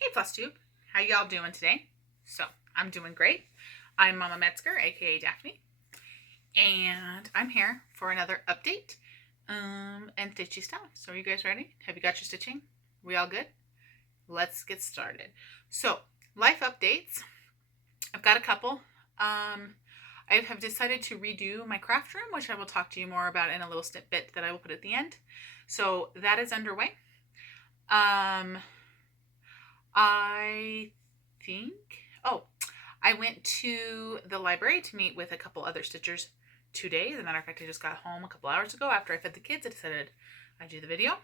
Hey Flosstube, how y'all doing today? So, I'm doing great. I'm Mama Metzger, aka Daphne, and I'm here for another update and stitchy stuff. So, are you guys ready? Have you got your stitching? We all good? Let's get started. So, life updates. I've got a couple. I have decided to redo my craft room, which I will talk to you more about in a little snippet that I will put at the end. So, that is underway. I think, I went to the library to meet with a couple other stitchers today. As a matter of fact, I just got home a couple hours ago after I fed the kids. I decided I'd do the video.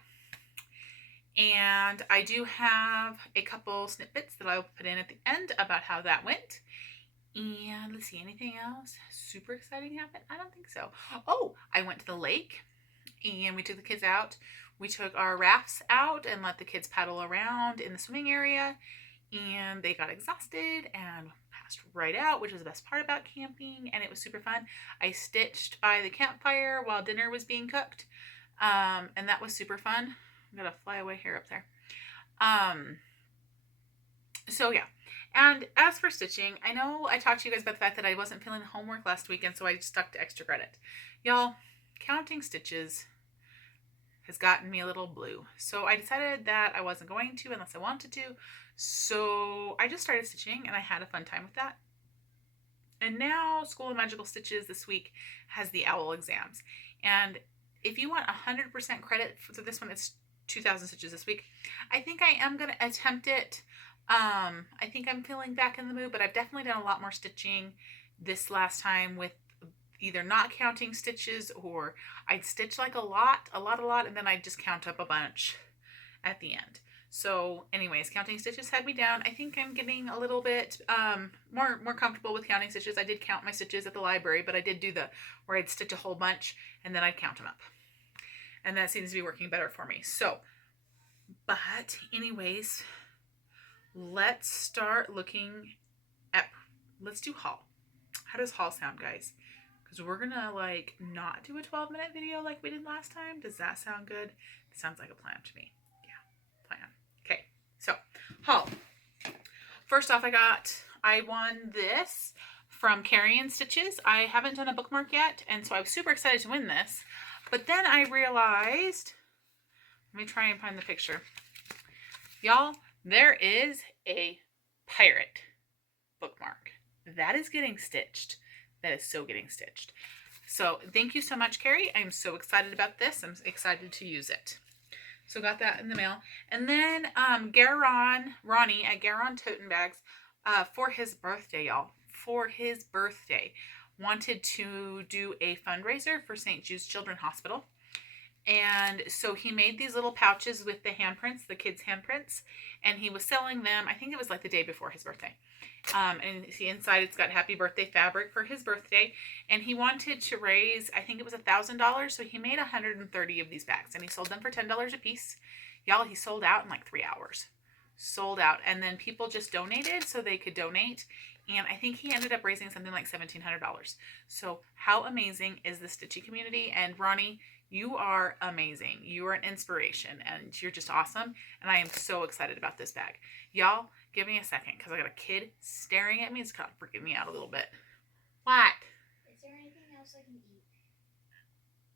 And I do have a couple snippets that I'll put in at the end about how that went. And let's see, anything else super exciting happened? I don't think so. Oh, I went to the lake and we took the kids out. We took our rafts out and let the kids paddle around in the swimming area, and they got exhausted and passed right out, which was the best part about camping, and it was super fun. I stitched by the campfire while dinner was being cooked, and that was super fun. I'm gonna fly away hair up there. So yeah. And as for stitching, I know I talked to you guys about the fact that I wasn't feeling homework last week, and so I stuck to extra credit. Y'all, counting stitches has gotten me a little blue. So I decided that I wasn't going to unless I wanted to. So I just started stitching and I had a fun time with that. And now School of Magical Stitches this week has the OWL exams. And if you want 100% credit for this one, it's 2,000 stitches this week. I think I am going to attempt it. I think I'm feeling back in the mood, but I've definitely done a lot more stitching this last time with either not counting stitches, or I'd stitch like a lot, and then I'd just count up a bunch at the end. So anyways, counting stitches had me down. I think I'm getting a little bit more comfortable with counting stitches. I did count my stitches at the library, but I did do where I'd stitch a whole bunch and then I'd count them up. And that seems to be working better for me. So, but anyways, let's start looking at, let's do haul. How does haul sound, guys? Because we're gonna not do a 12-minute video like we did last time. Does that sound good? It sounds like a plan to me. Yeah, plan. Okay, so haul. First off, I won this from Carrie and Stitches. I haven't done a bookmark yet, and so I was super excited to win this. But then I realized, let me try and find the picture. Y'all, there is a pirate bookmark. That is getting stitched. That is so getting stitched. So thank you so much, Carrie. I'm so excited about this. I'm excited to use it. So got that in the mail. And then Ronnie at Garon Toten Bags, for his birthday, y'all, for his birthday, wanted to do a fundraiser for St. Jude's Children's Hospital. And so he made these little pouches with the handprints, the kids' handprints, and he was selling them. I think it was like the day before his birthday. And see inside it's got happy birthday fabric for his birthday. And he wanted to raise, I think it was $1,000. So he made 130 of these bags and he sold them for $10 a piece. Y'all, he sold out in like 3 hours. Sold out. And then people just donated so they could donate. And I think he ended up raising something like $1,700. So how amazing is the stitching community? And Ronnie, you are amazing. You are an inspiration and you're just awesome. And I am so excited about this bag. Y'all, give me a second because I got a kid staring at me. It's kind of freaking me out a little bit. What? Is there anything else I can eat?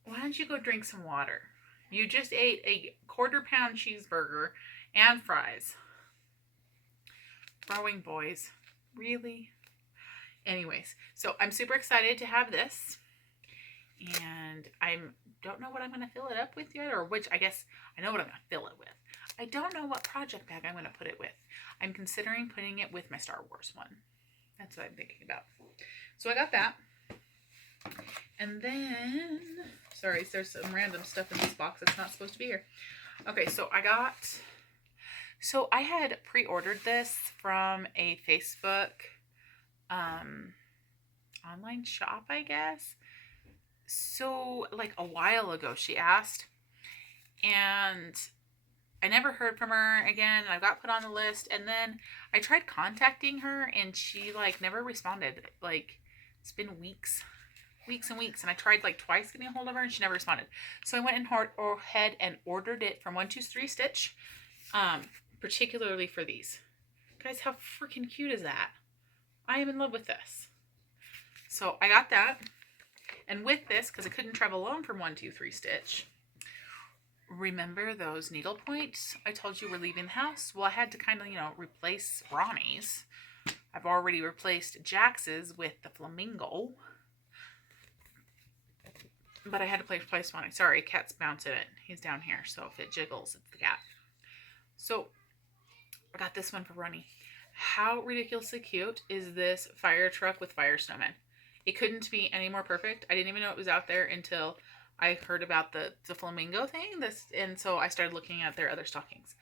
Why don't you go drink some water? You just ate a quarter-pound cheeseburger and fries. Growing boys. Really? Anyways, so I'm super excited to have this. And I don't know what I'm going to fill it up with yet, or which, I guess I know what I'm going to fill it with. I don't know what project bag I'm going to put it with. I'm considering putting it with my Star Wars one. That's what I'm thinking about. So I got that. And then, sorry, there's some random stuff in this box that's not supposed to be here. Okay, so I had pre-ordered this from a Facebook online shop, I guess. So like a while ago she asked, and I never heard from her again. I got put on the list, and then I tried contacting her and she never responded. It's been weeks and weeks, and I tried twice getting a hold of her and she never responded. So I went ahead and ordered it from 123 Stitch, particularly for these. Guys, how freaking cute is that? I am in love with this. So I got that. And with this, because I couldn't travel alone from 1, 2, 3 stitch, remember those needle points I told you were leaving the house? Well, I had to kind of, replace Ronnie's. I've already replaced Jax's with the Flamingo. But I had to replace Ronnie. Sorry, cat's bouncing it. He's down here, so if it jiggles, it's the cat. So I got this one for Ronnie. How ridiculously cute is this fire truck with fire snowmen? It couldn't be any more perfect. I didn't even know it was out there until I heard about the flamingo thing. And so I started looking at their other stockings.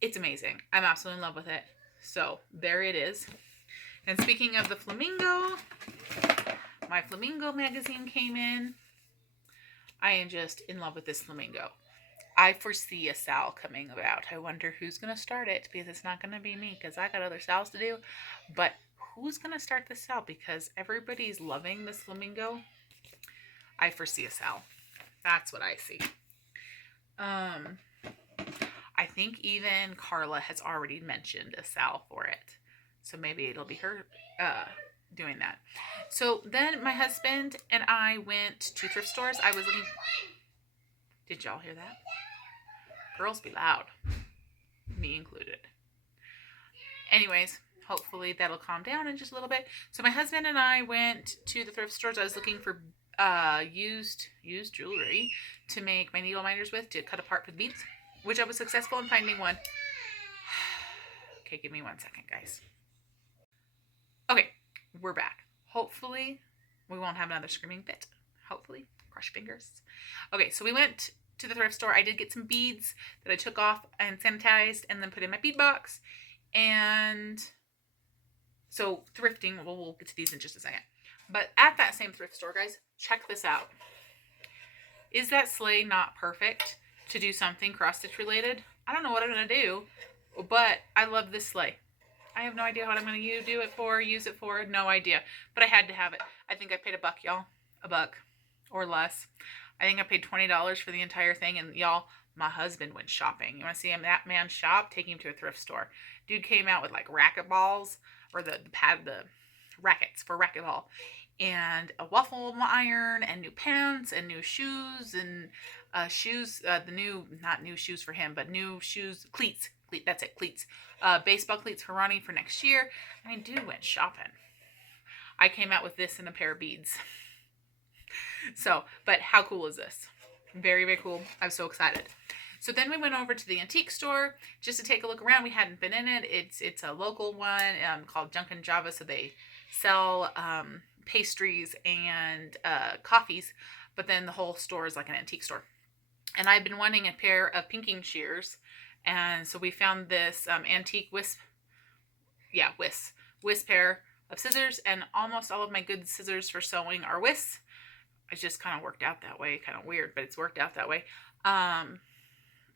It's amazing. I'm absolutely in love with it. So there it is. And speaking of the flamingo, my Flamingo magazine came in. I am just in love with this flamingo. I foresee a sal coming about. I wonder who's going to start it, because it's not going to be me, because I got other sals to do. But who's going to start the sal? Because everybody's loving this flamingo. I foresee a sal. That's what I see. I think even Carla has already mentioned a sal for it. So maybe it'll be her doing that. So then my husband and I went to thrift stores. I was looking. Did y'all hear that? Girls be loud. Me included. Anyways, hopefully that'll calm down in just a little bit. So my husband and I went to the thrift stores. I was looking for used jewelry to make my needle minders with, to cut apart for the beads, which I was successful in finding one. Okay, give me 1 second, guys. Okay, we're back. Hopefully we won't have another screaming fit. Hopefully. Cross fingers. Okay, so we went to the thrift store. I did get some beads that I took off and sanitized and then put in my bead box. And so thrifting, we'll get to these in just a second. But at that same thrift store, guys, check this out. Is that sleigh not perfect to do something cross-stitch related? I don't know what I'm going to do, but I love this sleigh. I have no idea what I'm going to do it for, use it for, no idea. But I had to have it. I think I paid $1, y'all. $1 or less. I think I paid $20 for the entire thing. And y'all, my husband went shopping. You want to see him, that man shop? Take him to a thrift store. Dude came out with like racket balls, or the rackets for racquetball, and a waffle iron, and new pants, and new shoes, and shoes, not new shoes for him, but new shoes, cleats. That's it, cleats. Baseball cleats for Ronnie for next year. I mean, dude went shopping. I came out with this and a pair of beads. So, but how cool is this? Very, very cool. I'm so excited. So then we went over to the antique store just to take a look around. We hadn't been in it. It's a local one called Junk and Java. So they sell pastries and coffees, but then the whole store is like an antique store. And I've been wanting a pair of pinking shears. And so we found this antique wisp pair of scissors, and almost all of my good scissors for sewing are wisps. It just kind of worked out that way. Kind of weird, but it's worked out that way.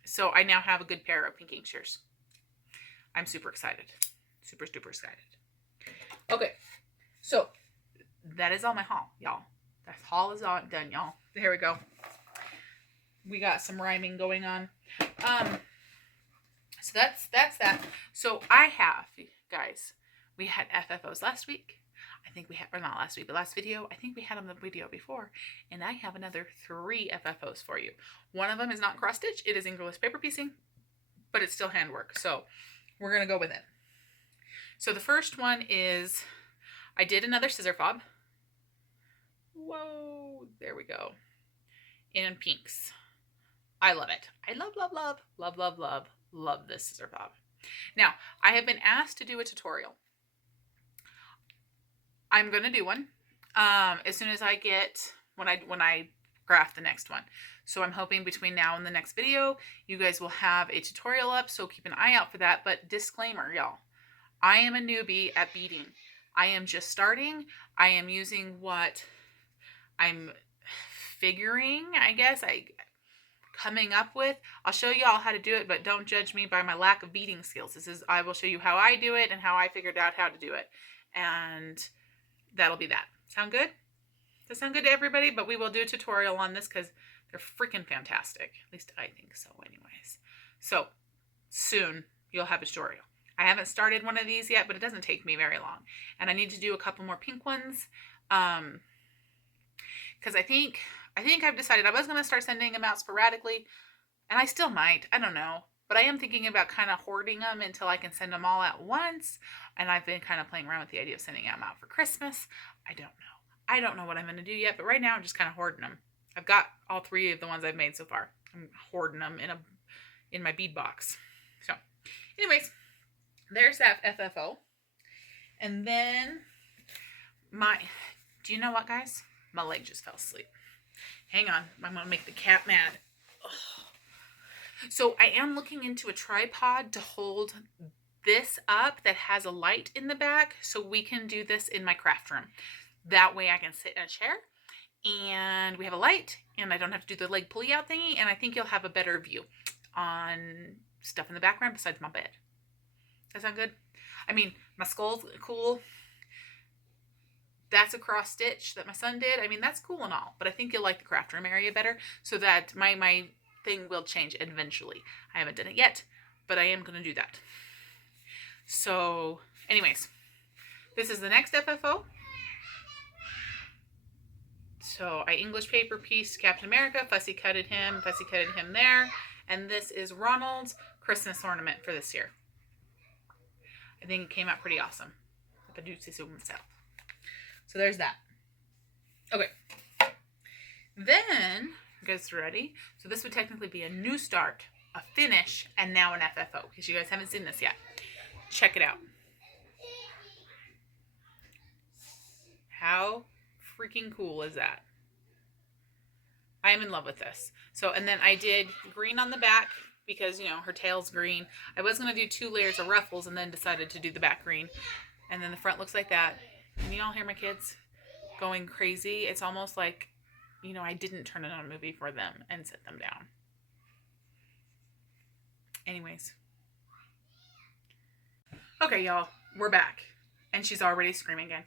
So I now have a good pair of pinking shears. I'm super excited. Super, super excited. Okay, so that is all my haul, y'all. That haul is all done, y'all. Here we go. We got some rhyming going on. So that's that. So I have, guys, we had FFOs last week. I think we had, or not last week, but last video. I think we had them the video before. And I have another 3 FFOs for you. One of them is not cross stitch. It is English paper piecing, but it's still handwork. So we're going to go with it. So the first one is, I did another scissor fob. Whoa, there we go. In pinks. I love it. I love this scissor fob. Now, I have been asked to do a tutorial. I'm going to do one as soon as I get, when I graph the next one. So I'm hoping between now and the next video, you guys will have a tutorial up. So keep an eye out for that. But disclaimer, y'all, I am a newbie at beading. I am just starting. I am using what I'm figuring, I guess, coming up with. I'll show you all how to do it, but don't judge me by my lack of beading skills. I will show you how I do it and how I figured out how to do it. And that'll be that. Sound good? Does that sound good to everybody? But we will do a tutorial on this because they're freaking fantastic. At least I think so anyways. So soon you'll have a tutorial. I haven't started one of these yet, but it doesn't take me very long. And I need to do a couple more pink ones. Because I think I've decided I was going to start sending them out sporadically. And I still might. I don't know. But I am thinking about kind of hoarding them until I can send them all at once. And I've been kind of playing around with the idea of sending them out for Christmas. I don't know. I don't know what I'm going to do yet. But right now I'm just kind of hoarding them. I've got all 3 of the ones I've made so far. I'm hoarding them in my bead box. So anyways, there's that FFO. And then do you know what, guys? My leg just fell asleep. Hang on. I'm going to make the cat mad. Ugh. So I am looking into a tripod to hold this up that has a light in the back so we can do this in my craft room. That way I can sit in a chair and we have a light and I don't have to do the leg pulley out thingy, and I think you'll have a better view on stuff in the background besides my bed. That sound good? I mean, my skull's cool. That's a cross stitch that my son did. I mean, that's cool and all, but I think you'll like the craft room area better, so that my thing will change eventually. I haven't done it yet, but I am going to do that. So anyways, this is the next FFO. So I English paper piece Captain America, fussy cutted him there. And this is Ronald's Christmas ornament for this year. I think it came out pretty awesome. If I do say so myself. So there's that. Okay. Then, you guys ready? So this would technically be a new start, a finish, and now an FFO. Because you guys haven't seen this yet. Check it out. How freaking cool is that? I am in love with this. So, and then I did green on the back because, you know, her tail's green. I was going to do 2 layers of ruffles and then decided to do the back green. And then the front looks like that. Can you all hear my kids going crazy? It's almost like, you know, I didn't turn it on a movie for them and sit them down. Anyways. Okay, y'all, we're back. And she's already screaming again.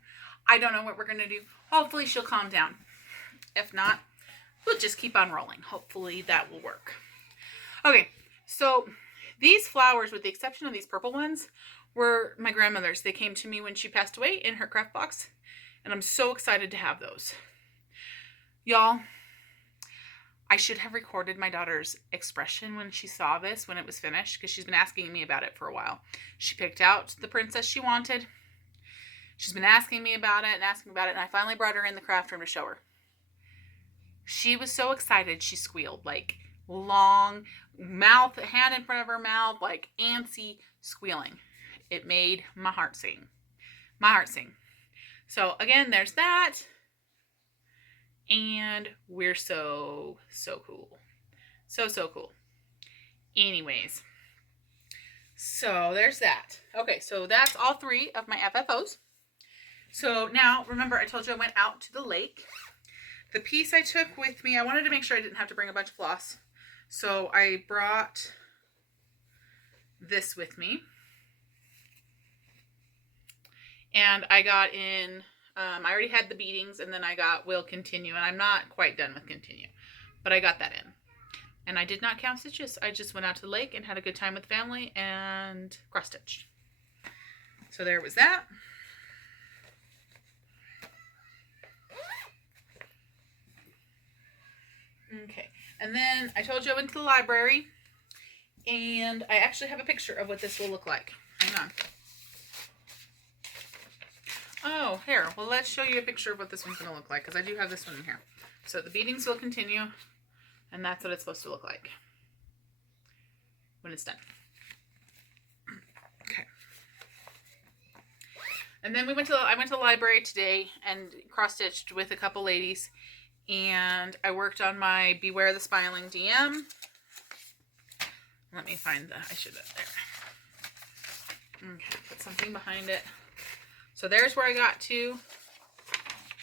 I don't know what we're going to do. Hopefully she'll calm down. If not, we'll just keep on rolling. Hopefully that will work. Okay, so these flowers, with the exception of these purple ones, were my grandmother's. They came to me when she passed away in her craft box. And I'm so excited to have those. Y'all, I should have recorded my daughter's expression when she saw this, when it was finished, because she's been asking me about it for a while. She picked out the princess she wanted. She's been asking me about it, and I finally brought her in the craft room to show her. She was so excited, she squealed, like long mouth, hand in front of her mouth, like antsy squealing. It made my heart sing. My heart sing. So again, there's that. And we're so cool. So cool. Anyways. So there's that. Okay, so that's all 3 of my FFOs. So now, remember I told you I went out to the lake. The piece I took with me, I wanted to make sure I didn't have to bring a bunch of floss. So I brought this with me. And I got in, I already had the beadings, and then I got will continue. And I'm not quite done with continue, but I got that in. And I did not count stitches. I just went out to the lake and had a good time with the family and cross-stitched. So there was that. Okay, and then I told you I went to the library, and I actually have a picture of what this will look like. Hang on. Oh, here. Well, let's show you a picture of what this one's going to look like, because I do have this one in here. So the beadings will continue, and that's what it's supposed to look like when it's done. Okay. And then I went to the library today and cross-stitched with a couple ladies. And I worked on my Beware the Smiling DM. Let me find I should have there. Okay, put something behind it. So there's where I got to.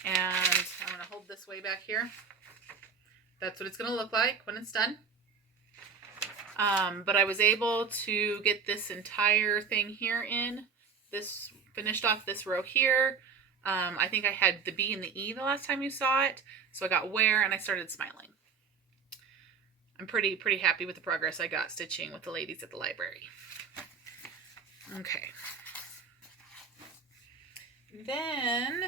And I'm going to hold this way back here. That's what it's going to look like when it's done. But I was able to get this entire thing here in. This finished off this row here. I think I had the B and the E the last time you saw it. So I got where, and I started smiling. I'm pretty happy with the progress I got stitching with the ladies at the library. Okay. Then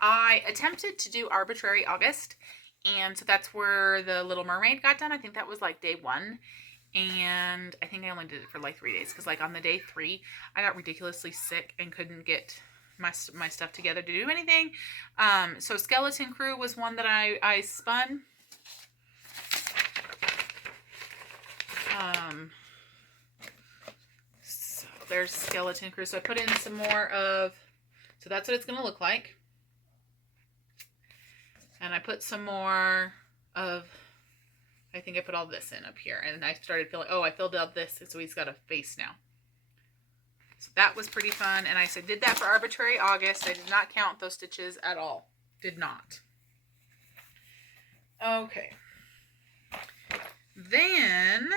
I attempted to do Arbitrary August, and so that's where the Little Mermaid got done. I think that was like day 1, and I think I only did it for like 3 days because like on the day 3 I got ridiculously sick and couldn't get my stuff together to do anything. So Skeleton Crew was one that I spun. So there's Skeleton Crew. So I put in some more of, so that's what it's going to look like. And I put some more of, I think I put all this in up here. And I started feeling, oh, I filled out this, so he's got a face now. So that was pretty fun. And I did that for Arbitrary August. I did not count those stitches at all. Did not. Okay. Then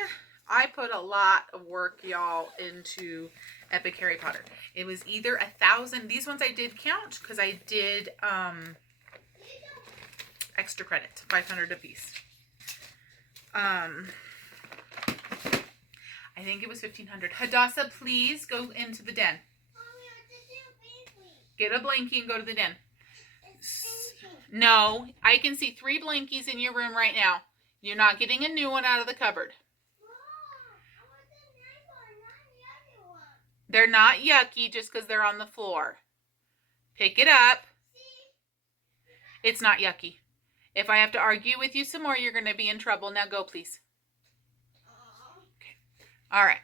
I put a lot of work, y'all, into Epic Harry Potter. It was either 1,000. These ones I did count because I did extra credit, 500 a piece. I think it was 1,500. Hadassah, please go into the den. Get a blankie and go to the den. No, I can see 3 blankies in your room right now. You're not getting a new one out of the cupboard. They're not yucky just because they're on the floor. Pick it up. It's not yucky. If I have to argue with you some more, you're going to be in trouble. Now go, please. Okay. All right.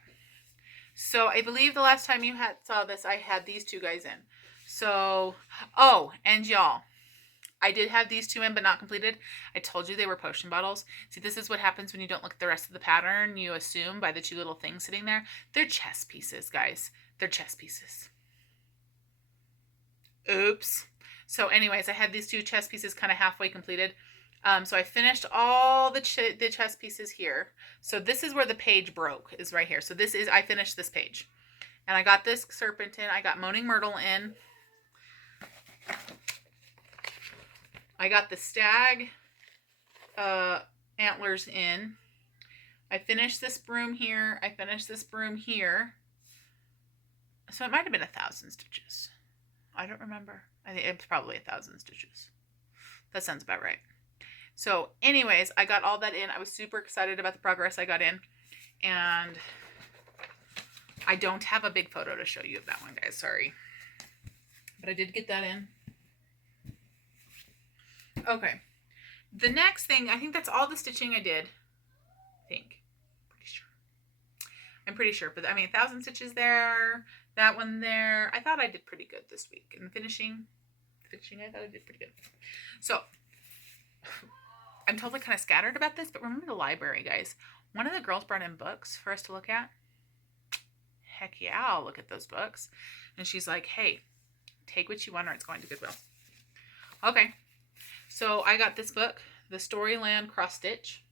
So I believe the last time you saw this, I had these 2 guys in. So, oh, and y'all, I did have these 2 in, but not completed. I told you they were potion bottles. See, this is what happens when you don't look at the rest of the pattern. You assume by the 2 little things sitting there. They're chess pieces, guys. They're chess pieces. Oops. So anyways, I had these 2 chess pieces kind of halfway completed. So I finished all the chess pieces here. So this is where the page broke, is right here. So this is, I finished this page. And I got this serpent in. I got Moaning Myrtle in. I got the stag antlers in. I finished this broom here. I finished this broom here. So it might have been 1,000 stitches. I don't remember. I think it's probably 1,000 stitches. That sounds about right. So anyways, I got all that in. I was super excited about the progress I got in. And I don't have a big photo to show you of that one, guys. Sorry. But I did get that in. Okay. The next thing, I think that's all the stitching I did. I think. Pretty sure. I'm pretty sure. But I mean, 1,000 stitches there. That one there. I thought I did pretty good this week. And finishing, I thought I did pretty good. So, I'm totally kind of scattered about this, but remember the library, guys. One of the girls brought in books for us to look at. Heck yeah, I'll look at those books. And she's like, hey, take what you want or it's going to Goodwill. Okay. So I got this book, The Storyland Cross Stitch.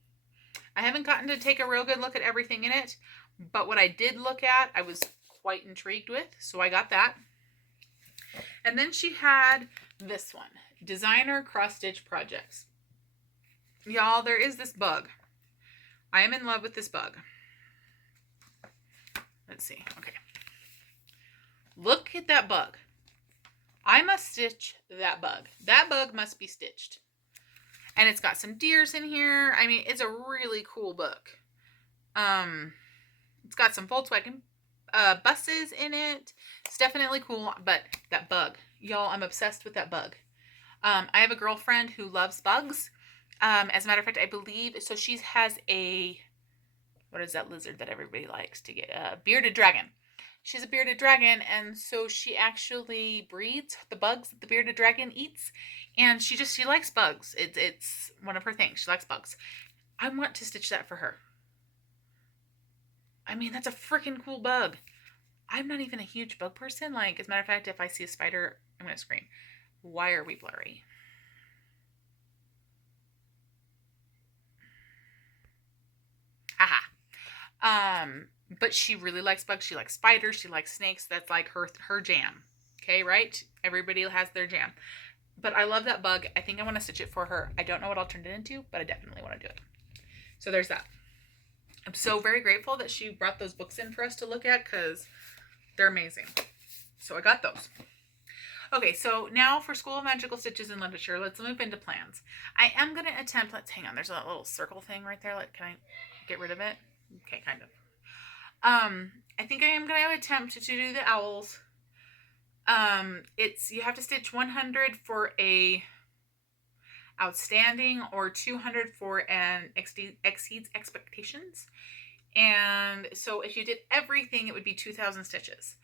I haven't gotten to take a real good look at everything in it, but what I did look at, I was quite intrigued with. So I got that. And then she had this one, Designer Cross Stitch Projects. Y'all, there is this bug. I am in love with this bug. Let's see. Okay. Look at that bug. I must stitch that bug. That bug must be stitched. And it's got some deers in here. I mean, it's a really cool book. It's got some Volkswagen buses in it. It's definitely cool, but that bug. Y'all, I'm obsessed with that bug. I have a girlfriend who loves bugs. As a matter of fact, I believe, so she has a, what is that lizard that everybody likes to get? A bearded dragon. She's a bearded dragon, and so she actually breeds the bugs that the bearded dragon eats, and she likes bugs. It's one of her things. She likes bugs. I want to stitch that for her. I mean, that's a freaking cool bug. I'm not even a huge bug person. Like, as a matter of fact, if I see a spider, I'm going to scream. Why are we blurry? Haha. But she really likes bugs. She likes spiders. She likes snakes. That's like her jam. Okay, right? Everybody has their jam. But I love that bug. I think I want to stitch it for her. I don't know what I'll turn it into, but I definitely want to do it. So there's that. I'm so very grateful that she brought those books in for us to look at because they're amazing. So I got those. Okay, so now for School of Magical Stitches and Literature, let's move into plans. I am going to attempt, let's hang on, there's a little circle thing right there. Like, can I get rid of it? Okay, kind of. I think I am going to attempt to do the owls. You have to stitch 100 for a outstanding or 200 for an exceeds expectations. And so if you did everything, it would be 2,000 stitches.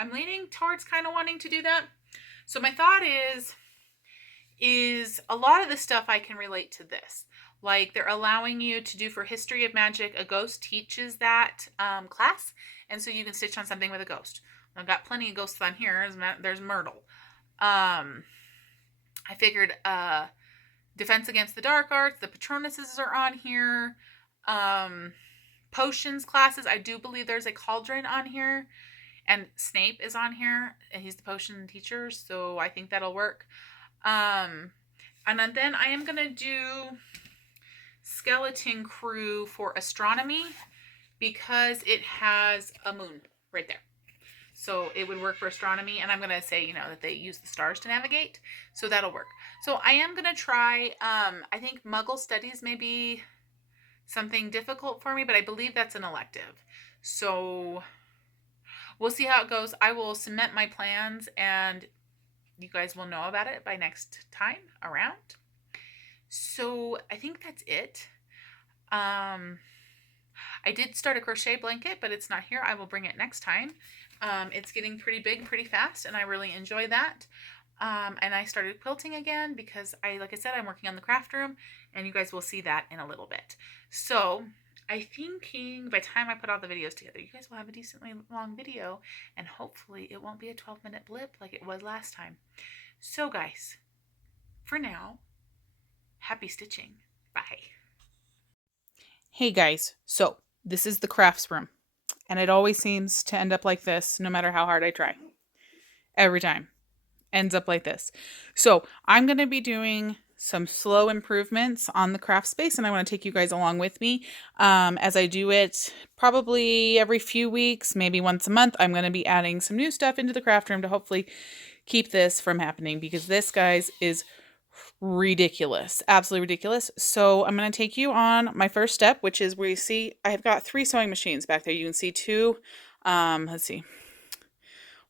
I'm leaning towards kind of wanting to do that. So my thought is a lot of the stuff I can relate to this. Like they're allowing you to do for History of Magic, a ghost teaches that class. And so you can stitch on something with a ghost. I've got plenty of ghosts on here. There's Myrtle. I figured Defense Against the Dark Arts, the Patronuses are on here. Potions classes, I do believe there's a Cauldron on here. And Snape is on here, and he's the potion teacher, so I think that'll work. And then I am going to do Skeleton Crew for astronomy because it has a moon right there. So it would work for astronomy, and I'm going to say, that they use the stars to navigate, so that'll work. So I am going to try, I think Muggle Studies may be something difficult for me, but I believe that's an elective. So we'll see how it goes. I will cement my plans and you guys will know about it by next time around. So I think that's it. I did start a crochet blanket, but it's not here. I will bring it next time. It's getting pretty big pretty fast and I really enjoy that. And I started quilting again because like I said, I'm working on the craft room and you guys will see that in a little bit. So I'm thinking by the time I put all the videos together, you guys will have a decently long video and hopefully it won't be a 12-minute blip like it was last time. So guys, for now, happy stitching. Bye. Hey guys, so this is the crafts room and it always seems to end up like this no matter how hard I try. Every time. Ends up like this. So I'm going to be doing some slow improvements on the craft space and I want to take you guys along with me as I do it probably every few weeks, maybe once a month. I'm going to be adding some new stuff into the craft room to hopefully keep this from happening because this, guys, is ridiculous. Absolutely ridiculous. So I'm going to take you on my first step, which is where you see I've got 3 sewing machines back there. You can see 2. Let's see.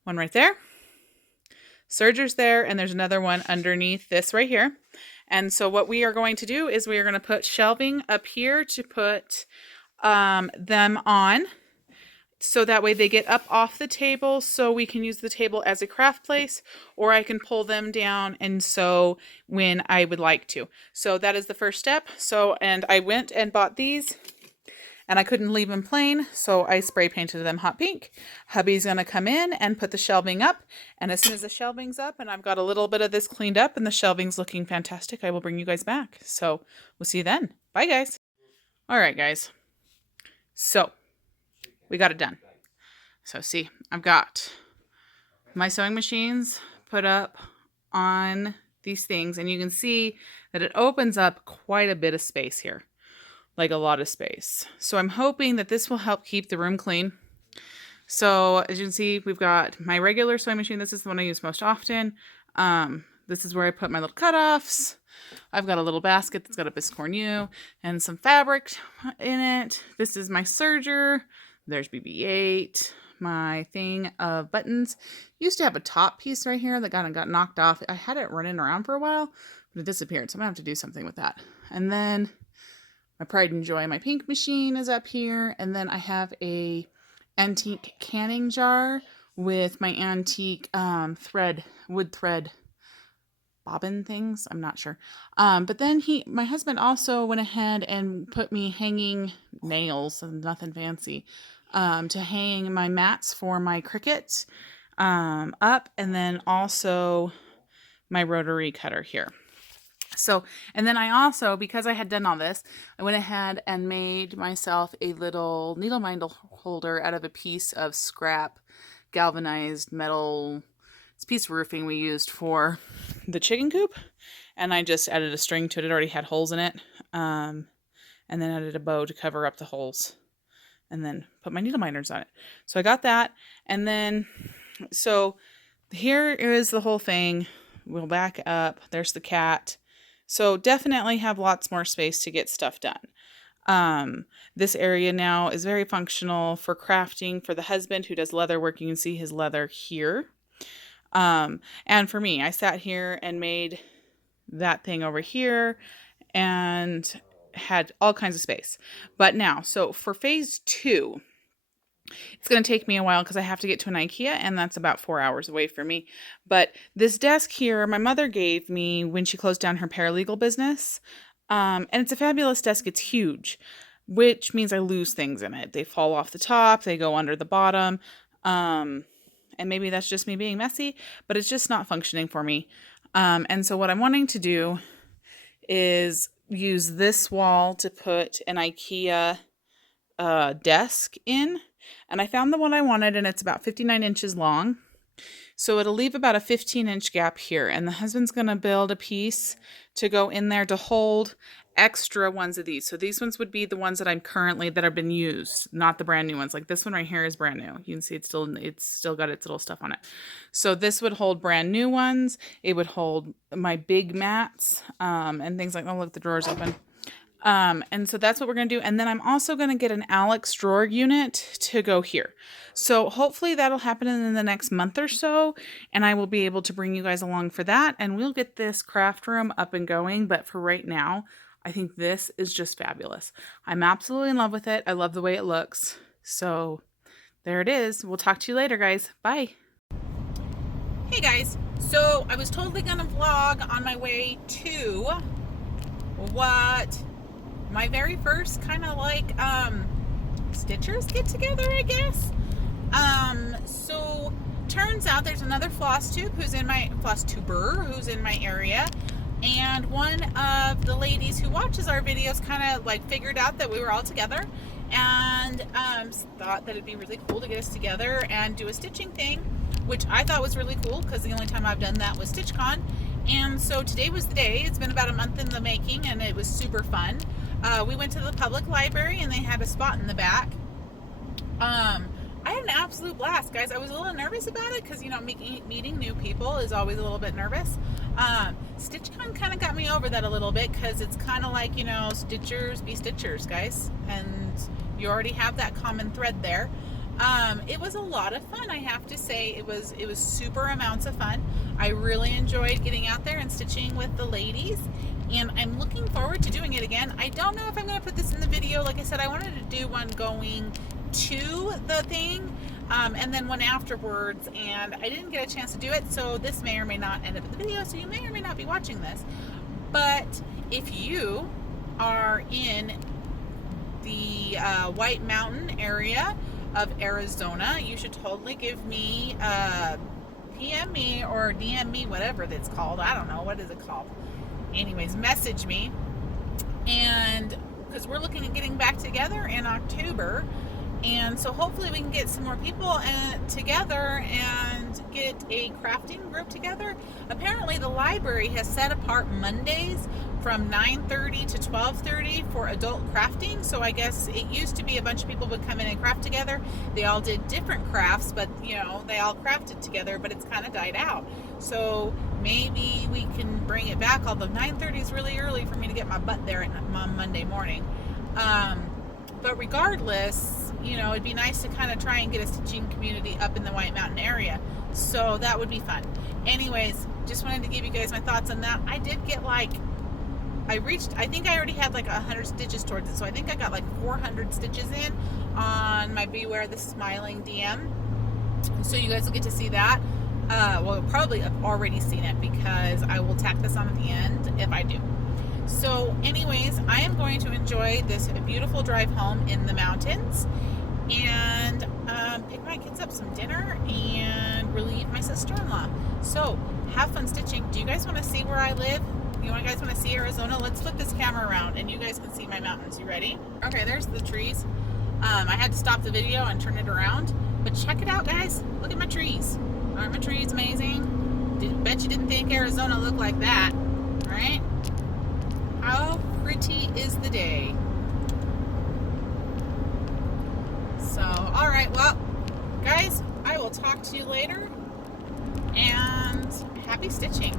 One right there. Serger's there, and there's another one underneath this right here. And so what we are going to do is we are going to put shelving up here to put them on. So that way they get up off the table so we can use the table as a craft place, or I can pull them down and sew when I would like to. So that is the first step. So, and I went and bought these and I couldn't leave them plain, so I spray painted them hot pink. Hubby's going to come in and put the shelving up, and as soon as the shelving's up and I've got a little bit of this cleaned up and the shelving's looking fantastic, I will bring you guys back. So we'll see you then. Bye, guys. All right, guys. So we got it done. So see, I've got my sewing machines put up on these things, and you can see that it opens up quite a bit of space here. Like a lot of space. So I'm hoping that this will help keep the room clean. So as you can see, we've got my regular sewing machine. This is the one I use most often. This is where I put my little cutoffs. I've got a little basket that's got a biscornu and some fabric in it. This is my serger. There's BB-8. My thing of buttons. Used to have a top piece right here that got knocked off. I had it running around for a while, but it disappeared. So I'm gonna have to do something with that. And then my Pride and Joy, my pink machine is up here. And then I have a antique canning jar with my antique wood thread bobbin things. I'm not sure. But then my husband also went ahead and put me hanging nails, nothing fancy, to hang my mats for my crickets up. And then also my rotary cutter here. So, and then I also, because I had done all this, I went ahead and made myself a little needle mindle holder out of a piece of scrap galvanized metal. It's a piece of roofing we used for the chicken coop. And I just added a string to it. It already had holes in it. And and then added a bow to cover up the holes, and then put my needle minders on it. So I got that, and then, so here is the whole thing. We'll back up. There's the cat. So definitely have lots more space to get stuff done. This area now is very functional for crafting for the husband who does leather work. You can see his leather here. And for me, I sat here and made that thing over here and had all kinds of space. But now, so for phase 2, it's going to take me a while because I have to get to an IKEA, and that's about 4 hours away from me. But this desk here, my mother gave me when she closed down her paralegal business. And it's a fabulous desk. It's huge, which means I lose things in it. They fall off the top, they go under the bottom. And maybe that's just me being messy, but it's just not functioning for me. And so what I'm wanting to do is use this wall to put an IKEA desk in. And I found the one I wanted, and it's about 59 inches long. So it'll leave about a 15-inch gap here. And the husband's going to build a piece to go in there to hold extra ones of these. So these ones would be the ones that that have been used, not the brand new ones. Like this one right here is brand new. You can see it's still got its little stuff on it. So this would hold brand new ones. It would hold my big mats and things like, oh, look, the drawer's open. And so that's what we're going to do. And then I'm also going to get an Alex drawer unit to go here. So hopefully that'll happen in the next month or so. And I will be able to bring you guys along for that. And we'll get this craft room up and going. But for right now, I think this is just fabulous. I'm absolutely in love with it. I love the way it looks. So there it is. We'll talk to you later, guys. Bye. Hey guys. So I was totally going to vlog on my way to what my very first kind of like stitchers get together, I guess. So turns out there's another Flosstube Flosstuber who's in my area, and one of the ladies who watches our videos kind of like figured out that we were all together, and thought that it'd be really cool to get us together and do a stitching thing, which I thought was really cool because the only time I've done that was StitchCon. And so today was the day. It's been about a month in the making, and it was super fun. We went to the public library, and they had a spot in the back. I had an absolute blast, guys. I was a little nervous about it because, you know, meeting new people is always a little bit nervous. StitchCon kind of got me over that a little bit because it's kind of like, you know, stitchers be stitchers, guys. And you already have that common thread there. It was a lot of fun, I have to say. It was super amounts of fun. I really enjoyed getting out there and stitching with the ladies, and I'm looking forward to doing it again. I don't know if I'm going to put this in the video. Like I said, I wanted to do one going to the thing, and then one afterwards, and I didn't get a chance to do it, so this may or may not end up in the video, so you may or may not be watching this. But if you are in the White Mountain area of Arizona, you should totally give me PM me or DM me, whatever that's called. I don't know, what is it called? Anyways, message me, and because we're looking at getting back together in October, and so hopefully we can get some more people together and get a crafting group together. Apparently the library has set apart Mondays from 9:30 to 12:30 for adult crafting. So I guess it used to be a bunch of people would come in and craft together. They all did different crafts, but you know, they all crafted together, but it's kind of died out. So maybe we can bring it back, although 9:30 is really early for me to get my butt there on Monday morning. But regardless, you know, it'd be nice to kind of try and get a stitching community up in the White Mountain area. So that would be fun. Anyways, just wanted to give you guys my thoughts on that. I did get like, I think I already had like 100 stitches towards it. So I think I got like 400 stitches in on my Beware the Smiling DM. So you guys will get to see that. Well, probably have already seen it because I will tack this on at the end if I do. So anyways, I am going to enjoy this beautiful drive home in the mountains and pick my kids up some dinner and relieve my sister-in-law. So have fun stitching. Do you guys want to see where I live? You guys want to see Arizona? Let's flip this camera around and you guys can see my mountains. You ready? Okay, there's the trees. I had to stop the video and turn it around, but check it out, guys. Look at my trees. Aren't my trees amazing? Bet you didn't think Arizona looked like that, right? How pretty is the day? will talk to you later, and happy stitching.